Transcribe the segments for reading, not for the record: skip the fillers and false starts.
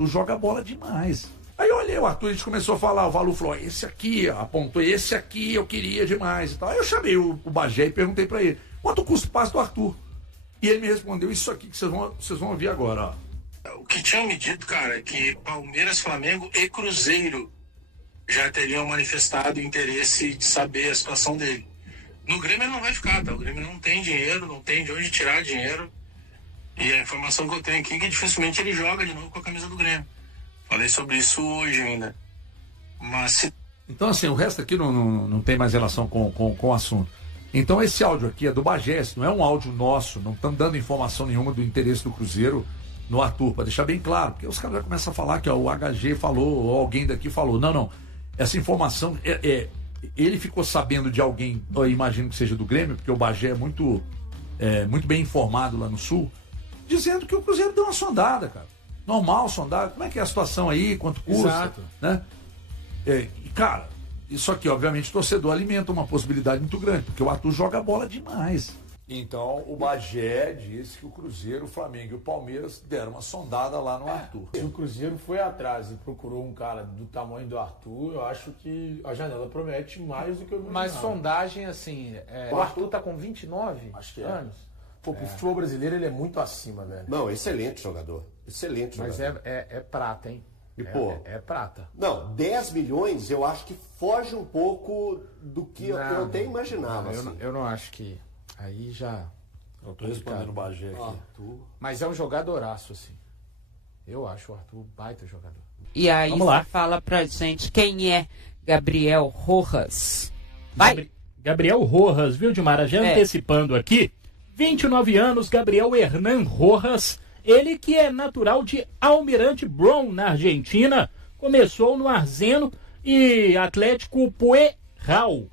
Arthur joga bola demais. Aí eu olhei o Arthur, a gente começou a falar, o Valu falou, esse aqui, apontou, esse aqui eu queria demais e tal. Aí eu chamei o Bagé e perguntei pra ele, quanto custa o passe do Arthur? E ele me respondeu isso aqui que vocês vão ouvir agora, ó. O que tinha me dito, cara, é que Palmeiras, Flamengo e Cruzeiro já teriam manifestado interesse de saber a situação dele. No Grêmio ele não vai ficar, tá? O Grêmio não tem dinheiro, não tem de onde tirar dinheiro. E a informação que eu tenho aqui é que dificilmente ele joga de novo com a camisa do Grêmio. Falei sobre isso hoje ainda. Mas se... Então, assim, o resto aqui não tem mais relação com o assunto. Então, esse áudio aqui é do Bagé, não é um áudio nosso, não estamos dando informação nenhuma do interesse do Cruzeiro no Arthur, para deixar bem claro, porque os caras já começam a falar que ó, o HG falou, ou alguém daqui falou. Não. Essa informação, ele ficou sabendo de alguém, eu imagino que seja do Grêmio, porque o Bagé é muito bem informado lá no Sul, dizendo que o Cruzeiro deu uma sondada, cara. Normal, sondada. Como é que é a situação aí? Quanto custa? Exato. Né? Cara, isso aqui, obviamente, o torcedor alimenta uma possibilidade muito grande, porque o Arthur joga bola demais. Então, o Bagé disse que o Cruzeiro, o Flamengo e o Palmeiras deram uma sondada lá no Arthur. Se o Cruzeiro foi atrás e procurou um cara do tamanho do Arthur, eu acho que a janela promete mais do que eu imaginava. Mas sondagem, assim... O Arthur tá com 29 anos? Pô, pro futebol brasileiro ele é muito acima, velho. Não, excelente jogador. Excelente Mas jogador. é prata, hein? E, pô, é prata. Não, 10 milhões eu acho que foge um pouco do que eu até imaginava. Não, eu não acho que... Aí já... Eu tô respondendo o Bagé aqui. Arthur. Mas é um jogadoraço, assim. Eu acho o Arthur baita jogador. E aí você fala pra gente quem é Gabriel Rojas. Vai! Gabriel Rojas, viu, Dilmara? Já antecipando aqui, 29 anos, Gabriel Hernan Rojas, ele que é natural de Almirante Brown, na Argentina, começou no Arzeno e Atlético Pueyrredón.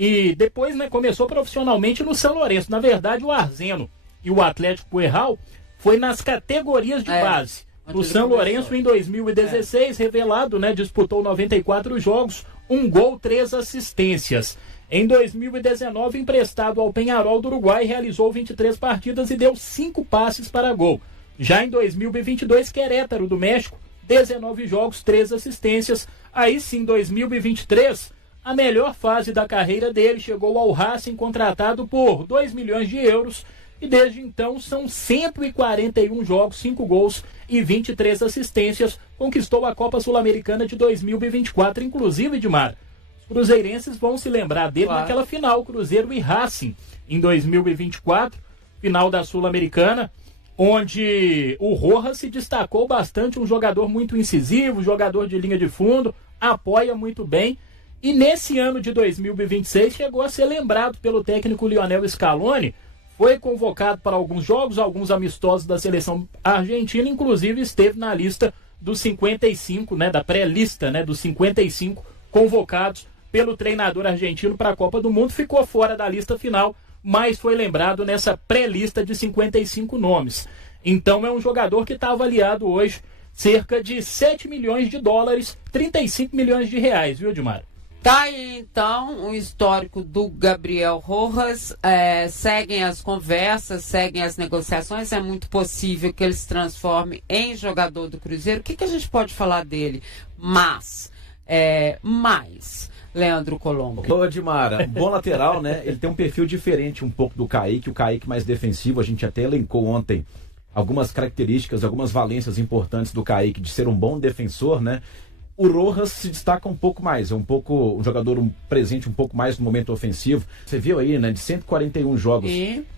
E depois, começou profissionalmente no São Lourenço. Na verdade, o Arzeno e o Atlético Pueyrredón foi nas categorias de base. O São Lourenço, em 2016, revelado, disputou 94 jogos, 1 gol, 3 assistências. Em 2019, emprestado ao Peñarol do Uruguai, realizou 23 partidas e deu 5 passes para gol. Já em 2022, Querétaro do México, 19 jogos, 3 assistências. Aí sim, 2023... a melhor fase da carreira dele, chegou ao Racing, contratado por 2 milhões de euros, e desde então são 141 jogos, 5 gols e 23 assistências, conquistou a Copa Sul-Americana de 2024, inclusive, Edmar. Os cruzeirenses vão se lembrar dele naquela final, Cruzeiro e Racing, em 2024, final da Sul-Americana, onde o Rojas se destacou bastante, um jogador muito incisivo, jogador de linha de fundo, apoia muito bem. E nesse ano de 2026 chegou a ser lembrado pelo técnico Lionel Scaloni, foi convocado para alguns jogos, alguns amistosos da seleção argentina, inclusive esteve na lista dos 55, da pré-lista, dos 55 convocados pelo treinador argentino para a Copa do Mundo, ficou fora da lista final, mas foi lembrado nessa pré-lista de 55 nomes. Então é um jogador que está avaliado hoje cerca de 7 milhões de dólares, 35 milhões de reais, viu, Dilmar? Tá aí, então, o histórico do Gabriel Rojas. Seguem as conversas, seguem as negociações. É muito possível que ele se transforme em jogador do Cruzeiro. O que a gente pode falar dele? Mais, Leandro Colombo. Ô, Edmara, bom lateral, Ele tem um perfil diferente um pouco do Kaique. O Kaique mais defensivo, a gente até elencou ontem algumas características, algumas valências importantes do Kaique de ser um bom defensor, O Rojas se destaca um pouco mais, um jogador presente um pouco mais no momento ofensivo. Você viu aí, de 141 jogos,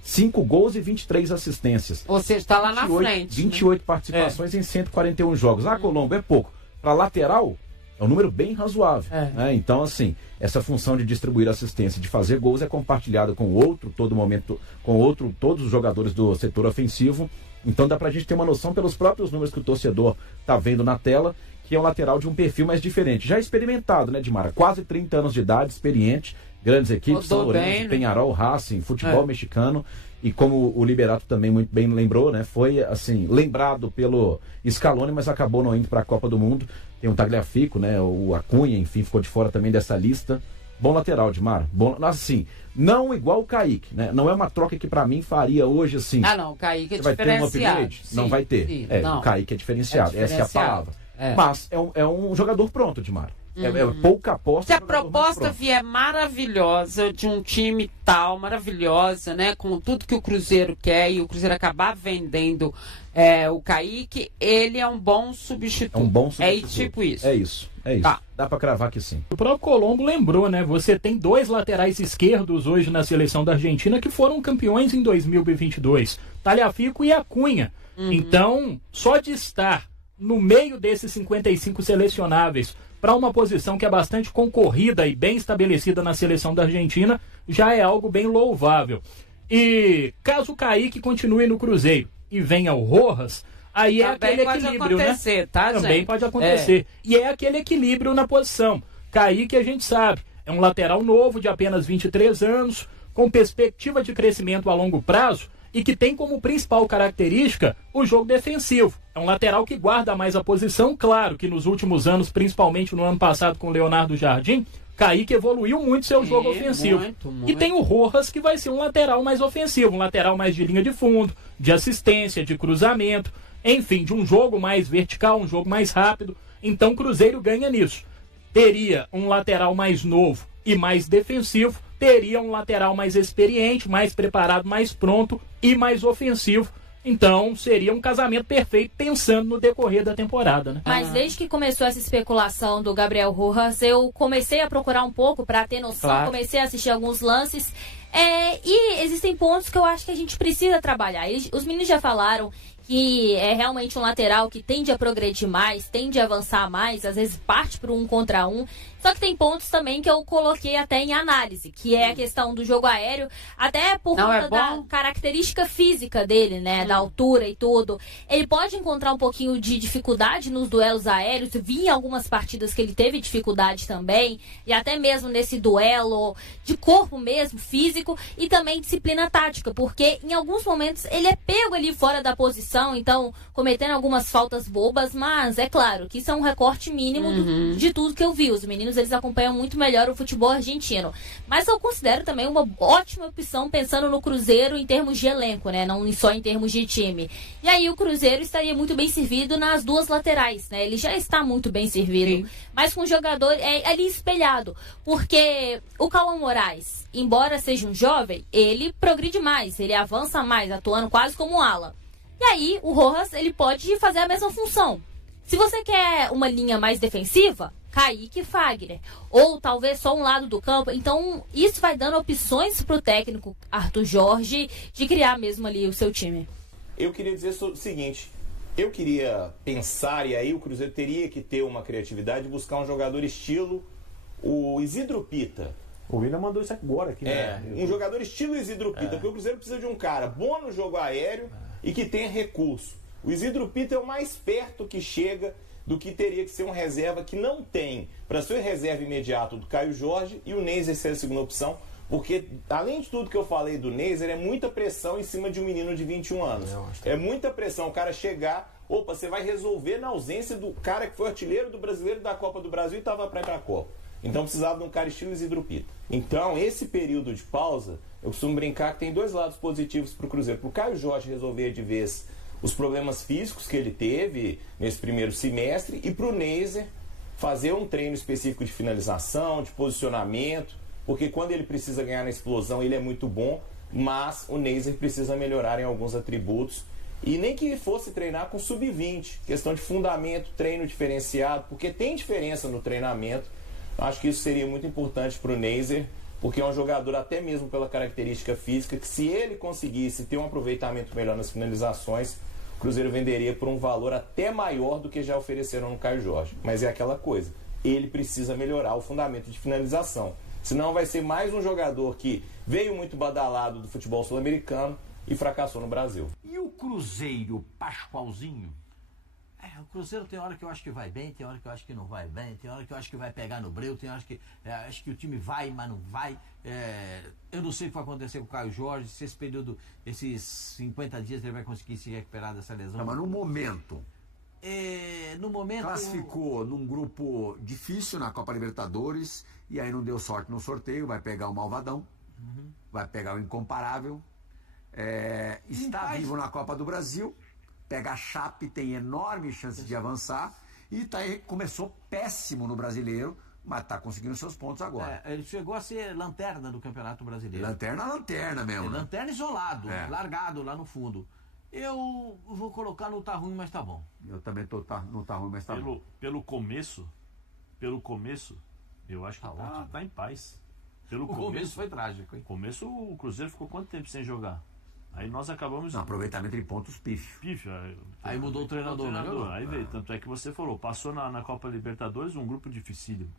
5 gols e 23 assistências. Ou seja, está lá na frente. 28 participações em 141 jogos. Colombo, é pouco. Para lateral, é um número bem razoável. Então, assim, essa função de distribuir assistência, de fazer gols, é compartilhada com todos os jogadores do setor ofensivo. Então dá pra gente ter uma noção pelos próprios números que o torcedor tá vendo na tela, que é um lateral de um perfil mais diferente. Já experimentado, Edmara? Quase 30 anos de idade, experiente, grandes equipes, São Lourenço, Peñarol, Racing, futebol mexicano. E como o Liberato também muito bem lembrou, foi assim, lembrado pelo Scaloni, mas acabou não indo para a Copa do Mundo. Tem o Tagliafico, o Acunha, enfim, ficou de fora também dessa lista. Bom lateral, Dimar. Bom, assim, não igual o Kaique, né? Não é uma troca que pra mim faria hoje assim. Ah, não, o Kaique é vai ter um diferenciado. upgrade? Não vai ter. Sim, O Kaique é diferenciado. Essa é a palavra. Mas é um jogador pronto, Dimar. É pouca aposta. Se a proposta vier maravilhosa, de um time tal, maravilhosa, né? Com tudo que o Cruzeiro quer, e o Cruzeiro acabar vendendo o Kaique, ele é um bom substituto. É um bom substituto. É tipo isso. É isso. Tá. Dá pra cravar que sim. O próprio Colombo lembrou, né? Você tem 2 laterais esquerdos hoje na seleção da Argentina que foram campeões em 2022. Tagliafico e Acunha. Então, só de estar no meio desses 55 selecionáveis para uma posição que é bastante concorrida e bem estabelecida na seleção da Argentina, já é algo bem louvável. E caso o Kaique continue no Cruzeiro e venha o Rojas, aí é aquele equilíbrio, né? Tá, também gente? pode acontecer. E é aquele equilíbrio na posição. Kaique, a gente sabe, é um lateral novo de apenas 23 anos, com perspectiva de crescimento a longo prazo, e que tem como principal característica o jogo defensivo. É um lateral que guarda mais a posição, claro que nos últimos anos, principalmente no ano passado com o Leonardo Jardim, Kaique evoluiu muito seu jogo ofensivo. Muito. E tem o Rojas, que vai ser um lateral mais ofensivo, um lateral mais de linha de fundo, de assistência, de cruzamento, enfim, de um jogo mais vertical, um jogo mais rápido. Então o Cruzeiro ganha nisso. Teria um lateral mais novo e mais defensivo, teria um lateral mais experiente, mais preparado, mais pronto e mais ofensivo. Então, seria um casamento perfeito pensando no decorrer da temporada, né? Mas desde que começou essa especulação do Gabriel Rojas, eu comecei a procurar um pouco para ter noção, comecei a assistir alguns lances. E existem pontos que eu acho que a gente precisa trabalhar. Os meninos já falaram que é realmente um lateral que tende a progredir mais, tende a avançar mais, às vezes parte para um contra um. Só que tem pontos também que eu coloquei até em análise, que é a questão do jogo aéreo, até por conta da característica física dele, né, da altura e tudo. Ele pode encontrar um pouquinho de dificuldade nos duelos aéreos, vi em algumas partidas que ele teve dificuldade também, e até mesmo nesse duelo de corpo mesmo, físico, e também disciplina tática, porque em alguns momentos ele é pego ali fora da posição, então cometendo algumas faltas bobas, mas é claro que isso é um recorte mínimo de tudo que eu vi. Os meninos, eles acompanham muito melhor o futebol argentino, mas eu considero também uma ótima opção pensando no Cruzeiro em termos de elenco, né, não só em termos de time. E aí o Cruzeiro estaria muito bem servido nas duas laterais, né, ele já está muito bem servido, mas com o jogador ali espelhado, porque o Cauã Moraes, embora seja um jovem, ele progride mais, ele avança mais, atuando quase como um ala. E aí o Rojas, ele pode fazer a mesma função. Se você quer uma linha mais defensiva, Kaique e Fagner, ou talvez só um lado do campo. Então isso vai dando opções para o técnico Arthur Jorge de criar mesmo ali o seu time. Eu queria dizer o seguinte, eu queria pensar, e aí o Cruzeiro teria que ter uma criatividade de buscar um jogador estilo o Isidro Pita. O William mandou isso agora aqui, né? Um jogador estilo Isidro Pita, porque o Cruzeiro precisa de um cara bom no jogo aéreo e que tenha recurso. O Isidro Pita é o mais perto que chega do que teria que ser um reserva que não tem, para ser reserva imediato do Caio Jorge, e o Neiser ser a segunda opção, porque além de tudo que eu falei do Neiser, é muita pressão em cima de um menino de 21 anos. É muita pressão o cara chegar, você vai resolver na ausência do cara que foi artilheiro do Brasileiro da Copa do Brasil e estava para ir para a Copa. Então precisava de um cara estilo Isidro Pita. Então esse período de pausa, eu costumo brincar que tem dois lados positivos para o Cruzeiro. Para o Caio Jorge resolver de vez os problemas físicos que ele teve nesse primeiro semestre, e para o Neiser fazer um treino específico de finalização, de posicionamento, porque quando ele precisa ganhar na explosão ele é muito bom, mas o Neiser precisa melhorar em alguns atributos, e nem que fosse treinar com sub-20, questão de fundamento, treino diferenciado, porque tem diferença no treinamento. Acho que isso seria muito importante para o Neiser, porque é um jogador até mesmo pela característica física, que se ele conseguisse ter um aproveitamento melhor nas finalizações, o Cruzeiro venderia por um valor até maior do que já ofereceram no Caio Jorge. Mas é aquela coisa, ele precisa melhorar o fundamento de finalização. Senão vai ser mais um jogador que veio muito badalado do futebol sul-americano e fracassou no Brasil. E o Cruzeiro, Pascoalzinho? O Cruzeiro tem hora que eu acho que vai bem, tem hora que eu acho que não vai bem, tem hora que eu acho que vai pegar no breu, tem hora que acho que o time vai, mas não vai. Eu não sei o que vai acontecer com o Caio Jorge, se esse período, esses 50 dias ele vai conseguir se recuperar dessa lesão. Não, mas no momento, no momento... Classificou num grupo difícil na Copa Libertadores e aí não deu sorte no sorteio, vai pegar o Malvadão, vai pegar o Incomparável, está vivo na Copa do Brasil, pega a Chape, tem enorme chance de avançar e começou péssimo no Brasileiro, mas está conseguindo seus pontos agora. Ele chegou a ser lanterna do Campeonato Brasileiro. Lanterna mesmo. Lanterna isolado, largado lá no fundo. Eu vou colocar no tá ruim, mas tá bom. Eu também tô no tá ruim, mas tá bom. Pelo começo, eu acho que tá em paz. O começo foi trágico, hein? Começo, o Cruzeiro ficou quanto tempo sem jogar? Aí nós acabamos... Não, aproveitamento de pontos pífio. Aí mudou o treinador, Aí veio, tanto é que você falou, passou na Copa Libertadores um grupo dificílimo.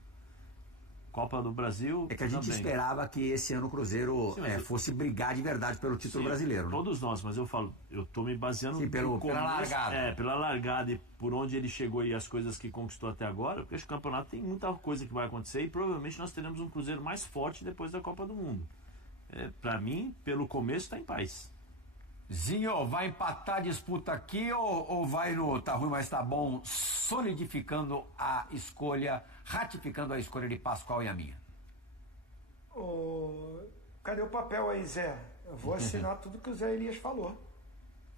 Copa do Brasil. É que a gente esperava que esse ano o Cruzeiro fosse brigar de verdade pelo título brasileiro. Né? Todos nós, mas eu tô me baseando pela largada. Pela largada e por onde ele chegou e as coisas que conquistou até agora, porque acho que o campeonato tem muita coisa que vai acontecer e provavelmente nós teremos um Cruzeiro mais forte depois da Copa do Mundo. Pra mim, pelo começo, tá em paz. Zinho, vai empatar a disputa aqui ou vai no tá ruim, mas tá bom, solidificando a escolha, ratificando a escolha de Pascoal e a minha? Cadê o papel aí, Zé? Eu vou assinar tudo que o Zé Elias falou.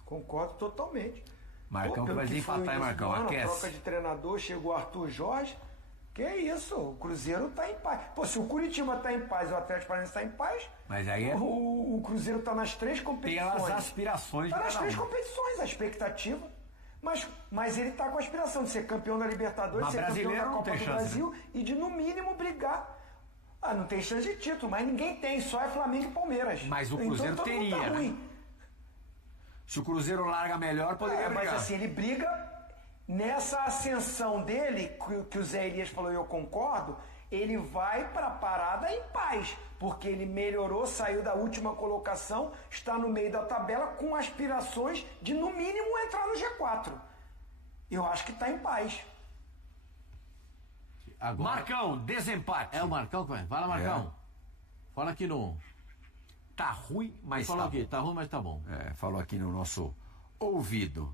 Concordo totalmente. Marcão que vai desempatar, hein, Marcão? Aquece. Troca de treinador, chegou o Arthur Jorge. Que isso, o Cruzeiro tá em paz. Pô, se o Curitiba tá em paz e o Atlético Paranaense tá em paz, mas aí o Cruzeiro tá nas 3 competições. Pelas aspirações. Tá nas 3 competições, a expectativa. Mas ele tá com a aspiração de ser campeão da Libertadores, de ser campeão da Copa do Brasil, né? E de, no mínimo, brigar. Não tem chance de título, mas ninguém tem, só é Flamengo e Palmeiras. Mas o Cruzeiro então, teria, tá ruim. Né? Se o Cruzeiro larga melhor, poderia brigar. Mas assim, ele briga... Nessa ascensão dele, que o Zé Elias falou e eu concordo, ele vai para a parada em paz, porque ele melhorou, saiu da última colocação, está no meio da tabela com aspirações de, no mínimo, entrar no G4. Eu acho que está em paz. Agora... Marcão, desempate. O Marcão que vai. Fala, Marcão. Fala aqui no... Tá ruim, mas tá bom. Aqui, tá ruim, mas tá bom. Falou aqui no nosso ouvido.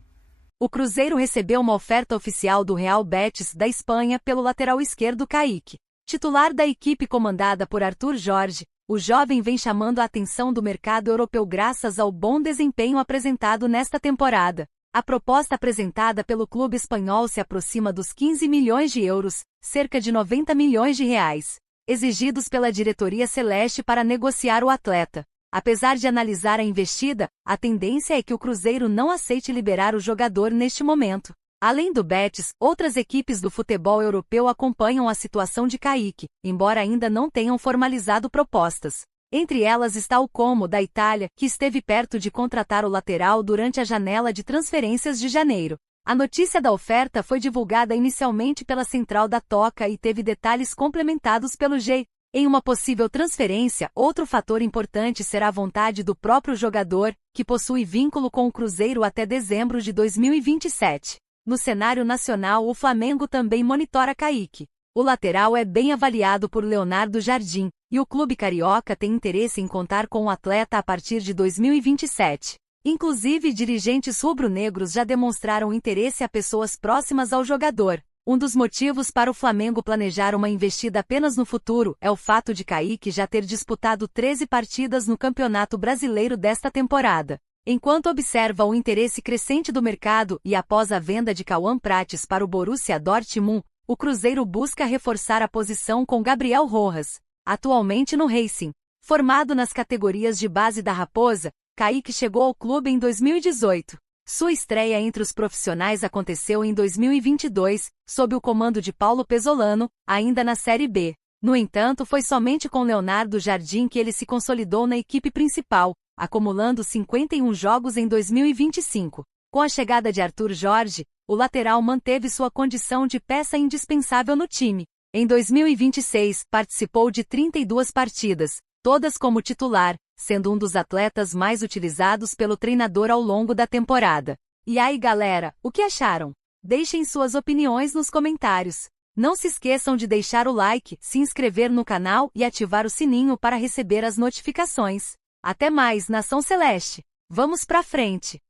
O Cruzeiro recebeu uma oferta oficial do Real Betis da Espanha pelo lateral esquerdo Kaique. Titular da equipe comandada por Arthur Jorge, o jovem vem chamando a atenção do mercado europeu graças ao bom desempenho apresentado nesta temporada. A proposta apresentada pelo clube espanhol se aproxima dos 15 milhões de euros, cerca de 90 milhões de reais, exigidos pela diretoria celeste para negociar o atleta. Apesar de analisar a investida, a tendência é que o Cruzeiro não aceite liberar o jogador neste momento. Além do Betis, outras equipes do futebol europeu acompanham a situação de Kaique, embora ainda não tenham formalizado propostas. Entre elas está o Como, da Itália, que esteve perto de contratar o lateral durante a janela de transferências de janeiro. A notícia da oferta foi divulgada inicialmente pela Central da Toca e teve detalhes complementados pelo G. Em uma possível transferência, outro fator importante será a vontade do próprio jogador, que possui vínculo com o Cruzeiro até dezembro de 2027. No cenário nacional, o Flamengo também monitora Kaique. O lateral é bem avaliado por Leonardo Jardim, e o clube carioca tem interesse em contar com o atleta a partir de 2027. Inclusive, dirigentes rubro-negros já demonstraram interesse a pessoas próximas ao jogador. Um dos motivos para o Flamengo planejar uma investida apenas no futuro é o fato de Kaique já ter disputado 13 partidas no Campeonato Brasileiro desta temporada. Enquanto observa o interesse crescente do mercado e após a venda de Cauã Prates para o Borussia Dortmund, o Cruzeiro busca reforçar a posição com Gabriel Rojas, atualmente no Racing. Formado nas categorias de base da Raposa, Kaique chegou ao clube em 2018. Sua estreia entre os profissionais aconteceu em 2022, sob o comando de Paulo Pesolano, ainda na Série B. No entanto, foi somente com Leonardo Jardim que ele se consolidou na equipe principal, acumulando 51 jogos em 2025. Com a chegada de Arthur Jorge, o lateral manteve sua condição de peça indispensável no time. Em 2026, participou de 32 partidas, todas como titular, sendo um dos atletas mais utilizados pelo treinador ao longo da temporada. E aí, galera, o que acharam? Deixem suas opiniões nos comentários. Não se esqueçam de deixar o like, se inscrever no canal e ativar o sininho para receber as notificações. Até mais, Nação Celeste! Vamos pra frente!